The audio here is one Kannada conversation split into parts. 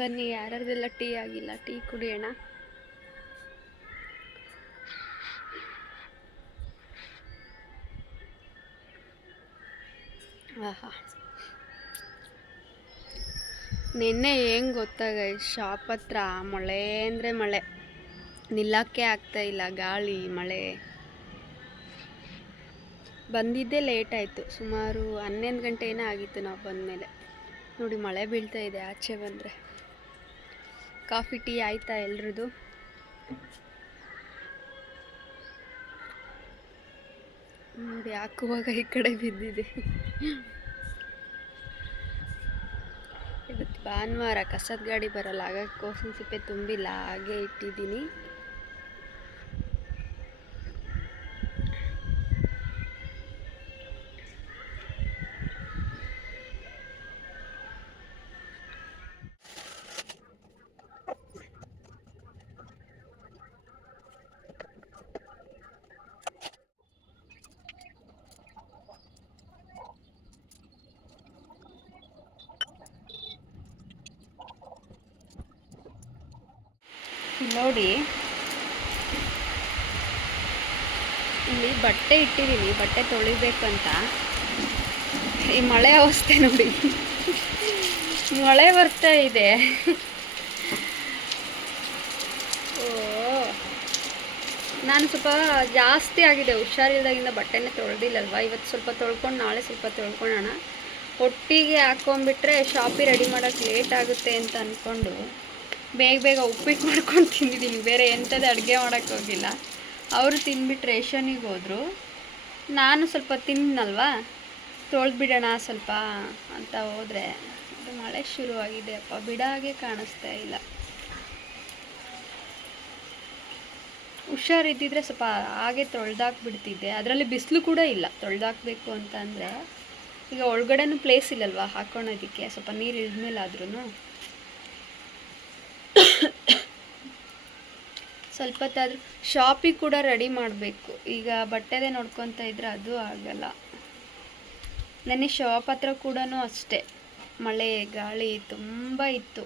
ಬನ್ನಿ, ಯಾರ್ಯಾರ್ದೆಲ್ಲ ಟೀ ಆಗಿಲ್ಲ ಟೀ ಕುಡಿಯೋಣ. ಆಹಾ, ನಿನ್ನೆ ಹೆಂಗೆ ಗೊತ್ತಾಗ ಶಾಪ್ ಹತ್ರ ಮಳೆ ಅಂದರೆ ಮಳೆ, ನಿಲ್ಲಕ್ಕೆ ಆಗ್ತಾ ಇಲ್ಲ, ಗಾಳಿ ಮಳೆ. ಬಂದಿದ್ದೇ ಲೇಟ್ ಆಯಿತು, ಸುಮಾರು 11 ಗಂಟೆ ಏನೋ ಆಗಿತ್ತು ನಾವು ಬಂದಮೇಲೆ. ನೋಡಿ ಮಳೆ ಬೀಳ್ತಾ ಇದೆ ಆಚೆ ಬಂದರೆ. ಕಾಫಿ ಟೀ ಆಯಿತಾ ಎಲ್ರದ್ದು? ನೋಡಿ ಹಾಕುವಾಗ ಈ ಕಡೆ ಬಿದ್ದಿದೆ. ಇವತ್ತು ಭಾನುವಾರ, ಕಸದ ಗಾಡಿ ಬರಲ್ಲ, ಹಾಗಾಗಿ ಕೋಸಿನ ಸಿಪ್ಪೆ ತುಂಬಿಲ್ಲ, ಹಾಗೆ ಇಟ್ಟಿದ್ದೀನಿ. ನೋಡಿ ಇಲ್ಲಿ ಬಟ್ಟೆ ಇಟ್ಟಿದ್ದೀನಿ, ಬಟ್ಟೆ ತೊಳಿಬೇಕಂತ. ಈ ಮಳೆ ಅವಸ್ಥೆ ನೋಡಿ, ಮಳೆ ಬರ್ತಾ ಇದೆ. ಓ, ನಾನು ಸ್ವಲ್ಪ ಜಾಸ್ತಿ ಆಗಿದೆ, ಹುಷಾರಿಲ್ದಾಗಿಂದ ಬಟ್ಟೆನೇ ತೊಳೆದಿಲ್ಲಲ್ವ. ಇವತ್ತು ಸ್ವಲ್ಪ ತೊಳ್ಕೊಂಡು ನಾಳೆ ಸ್ವಲ್ಪ ತೊಳ್ಕೊಳ್ಳೋಣ. ಒಟ್ಟಿಗೆ ಹಾಕ್ಕೊಂಡ್ಬಿಟ್ರೆ ಶಾಪಿಗೆ ರೆಡಿ ಮಾಡೋಕ್ಕೆ ಲೇಟ್ ಆಗುತ್ತೆ ಅಂತ ಅಂದ್ಕೊಂಡು ಬೇಗ ಬೇಗ ಉಪ್ಪಿಟ್ಟು ಮಾಡ್ಕೊಂಡು ತಿಂದಿದ್ದೀನಿ. ಬೇರೆ ಎಂಥದ್ದು ಅಡುಗೆ ಮಾಡೋಕ್ಕೆ ಹೋಗಿಲ್ಲ. ಅವರು ತಿಂದ್ಬಿಟ್ಟು ರೇಷನಿಗೆ ಹೋದರು, ನಾನು ಸ್ವಲ್ಪ ತಿನ್ನಲ್ವ, ತೊಳೆದ್ಬಿಡೋಣ ಸ್ವಲ್ಪ ಅಂತ ಹೋದರೆ ಮಳೆ ಶುರುವಾಗಿದೆ. ಅಪ್ಪ ಬಿಡಾಗೆ ಕಾಣಿಸ್ತಾ ಇಲ್ಲ. ಹುಷಾರಿದ್ದಿದ್ರೆ ಸ್ವಲ್ಪ ಹಾಗೆ ತೊಳೆದಾಕ್ಬಿಡ್ತಿದ್ದೆ. ಅದರಲ್ಲಿ ಬಿಸಿಲು ಕೂಡ ಇಲ್ಲ ತೊಳೆದಾಕಬೇಕು ಅಂತ ಅಂದರೆ. ಈಗ ಒಳಗಡೆನೂ ಪ್ಲೇಸ್ ಇಲ್ಲಲ್ವ ಹಾಕ್ಕೊಳೋದಕ್ಕೆ, ಸ್ವಲ್ಪ ನೀರು ಇಳಿದ್ಮೇಲೆ ಆದ್ರೂ ಸ್ವಲ್ಪ ಹೊತ್ತಾದರೂ ಶಾಪಿಗೆ ಕೂಡ ರೆಡಿ ಮಾಡಬೇಕು. ಈಗ ಬಟ್ಟೆದೇ ನೋಡ್ಕೊತಾ ಇದ್ರೆ ಅದು ಆಗಲ್ಲ. ನೆನ್ನೆ ಶಾಪ್ ಹತ್ರ ಕೂಡ ಅಷ್ಟೇ ಮಳೆ ಗಾಳಿ ತುಂಬ ಇತ್ತು.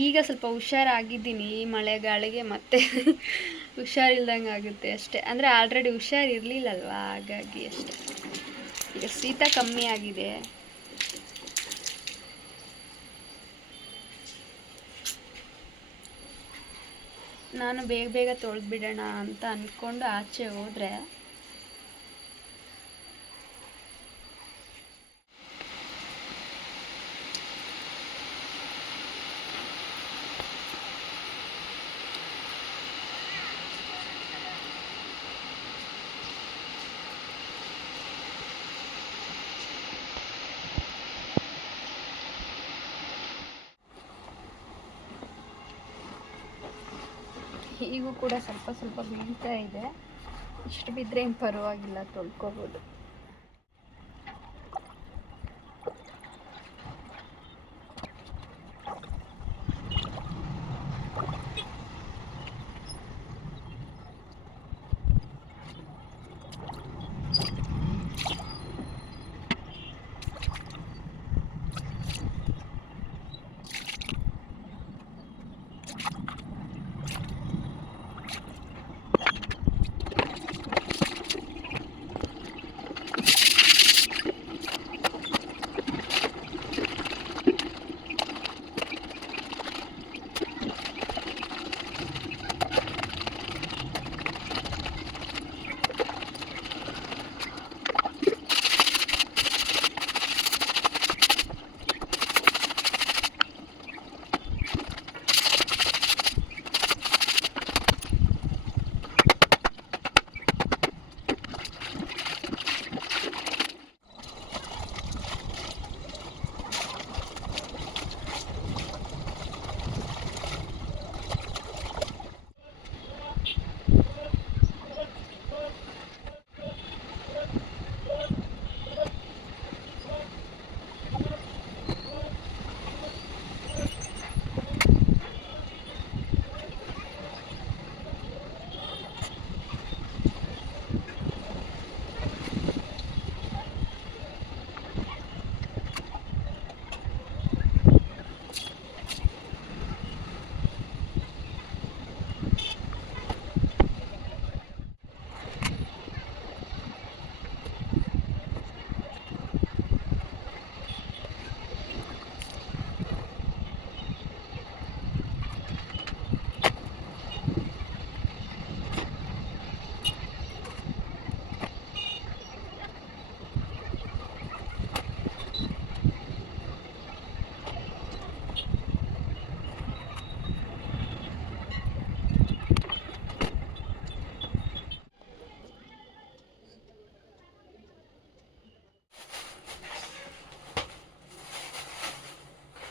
ಈಗ ಸ್ವಲ್ಪ ಹುಷಾರಾಗಿದ್ದೀನಿ. ಈ ಮಳೆ ಗಾಳಿಗೆ ಮತ್ತೆ ಹುಷಾರಿಲ್ದಂಗೆ ಆಗುತ್ತೆ ಅಷ್ಟೇ. ಅಂದರೆ ಆಲ್ರೆಡಿ ಹುಷಾರಿರಲಿಲ್ಲಲ್ವ, ಹಾಗಾಗಿ ಅಷ್ಟೇ. ಈಗ ಶೀತ ಕಮ್ಮಿ ಆಗಿದೆ. ನಾನು ಬೇಗ ಬೇಗ ತೊಳೆದ್ಬಿಡೋಣ ಅಂತ ಅಂದ್ಕೊಂಡು ಆಚೆ ಹೋದರೆ ಈಗೂ ಕೂಡ ಸ್ವಲ್ಪ ಸ್ವಲ್ಪ ಬೀಳ್ತಾ ಇದೆ. ಇಷ್ಟು ಬಿದ್ದರೆ ಏನು ಪರವಾಗಿಲ್ಲ, ತೊಳ್ಕೊಬೋದು.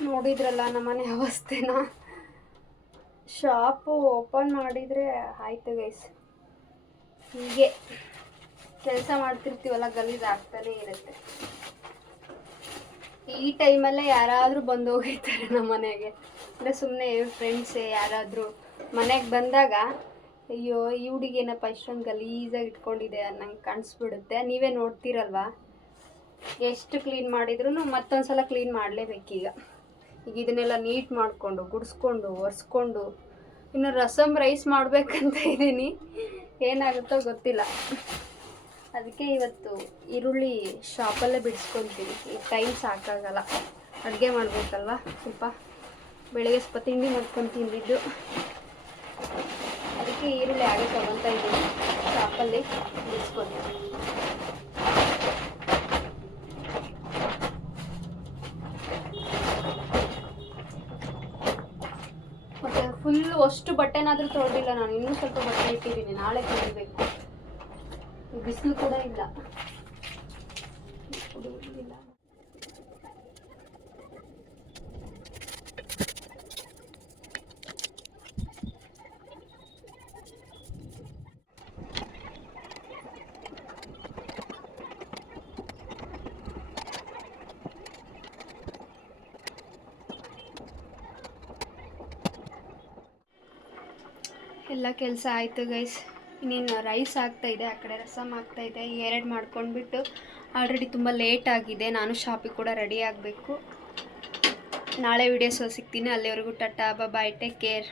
ನೋಡಿದ್ರಲ್ಲ ನಮ್ಮನೆ ಅವಸ್ಥೆನ. ಶಾಪು ಓಪನ್ ಮಾಡಿದರೆ ಆಯಿತು ಗೈಸ್. ಹೀಗೆ ಕೆಲಸ ಮಾಡ್ತಿರ್ತೀವಲ್ಲ, ಗಲೀಜು ಆಗ್ತಾನೇ ಇರುತ್ತೆ. ಈ ಟೈಮಲ್ಲೇ ಯಾರಾದರೂ ಬಂದು ಹೋಗಿರ್ತಾರೆ ನಮ್ಮ ಮನೆಗೆ, ಅಂದರೆ ಸುಮ್ಮನೆ ಫ್ರೆಂಡ್ಸೇ ಯಾರಾದರೂ ಮನೆಗೆ ಬಂದಾಗ, ಅಯ್ಯೋ ಈ ಹುಡುಗೇನಪ್ಪ ಇಷ್ಟೊಂದು ಗಲೀಜಾಗಿ ಇಟ್ಕೊಂಡಿದೆ ಅನ್ನಂಗೆ ಕಾಣಿಸ್ಬಿಡುತ್ತೆ. ನೀವೇ ನೋಡ್ತೀರಲ್ವಾ, ಎಷ್ಟು ಕ್ಲೀನ್ ಮಾಡಿದ್ರೂ ಮತ್ತೊಂದು ಸಲ ಕ್ಲೀನ್ ಮಾಡಲೇಬೇಕೀಗ. ಈಗ ಇದನ್ನೆಲ್ಲ ನೀಟ್ ಮಾಡಿಕೊಂಡು ಗುಡಿಸ್ಕೊಂಡು ಒರೆಸ್ಕೊಂಡು ಇನ್ನು ರಸಮ್ ರೈಸ್ ಮಾಡಬೇಕಂತ ಇದ್ದೀನಿ. ಏನಾಗುತ್ತೋ ಗೊತ್ತಿಲ್ಲ. ಅದಕ್ಕೆ ಇವತ್ತು ಈರುಳ್ಳಿ ಶಾಪಲ್ಲೇ ಬಿಡಿಸ್ಕೊತೀನಿ. ಈಗ ಟೈಮ್ ಸಾಕಾಗಲ್ಲ, ಅಡುಗೆ ಮಾಡಬೇಕಲ್ವ. ಸ್ವಲ್ಪ ಬೆಳಗ್ಗೆ ಸ್ವಲ್ಪ ತಿಂಡಿ ಮಾಡ್ಕೊಂಡು ತಿಂದಿದ್ದು, ಅದಕ್ಕೆ ಈರುಳ್ಳಿ ಹಾಗೆ ತೊಗೊತಾ ಇದ್ದೀನಿ. ಶಾಪಲ್ಲಿ ಬಿಡಿಸ್ಕೊತೀನಿ. ಮತ್ತು ಫುಲ್ಲು ಅಷ್ಟು ಬಟ್ಟೆನಾದರೂ ತೊಳೆದಿಲ್ಲ ನಾನು. ಇನ್ನೂ ಸ್ವಲ್ಪ ಬಟ್ಟೆ ಇಟ್ಟಿದ್ದೀನಿ, ನಾಳೆ ತೊಳಿಬೇಕು. ಬಿಸಿಲು ಕೂಡ ಇಲ್ಲ. ಎಲ್ಲ ಕೆಲಸ ಆಯಿತು ಗೈಸ್. ಇನ್ನೇನು ರೈಸ್ ಆಗ್ತಾಯಿದೆ, ಆ ಕಡೆ ರಸಮ್ ಆಗ್ತಾಯಿದೆ. ಎರಡು ಮಾಡ್ಕೊಂಡ್ಬಿಟ್ಟು ಆಲ್ರೆಡಿ ತುಂಬ ಲೇಟ್ ಆಗಿದೆ. ನಾನು ಶಾಪಿಗೆ ಕೂಡ ರೆಡಿ ಆಗಬೇಕು. ನಾಳೆ ವಿಡಿಯೋಸ್ ಸಿಗ್ತೀನಿ. ಅಲ್ಲಿವರೆಗೂ ಟಾಟಾ, ಬಾಯ್, ಟೇಕ್ ಕೇರ್.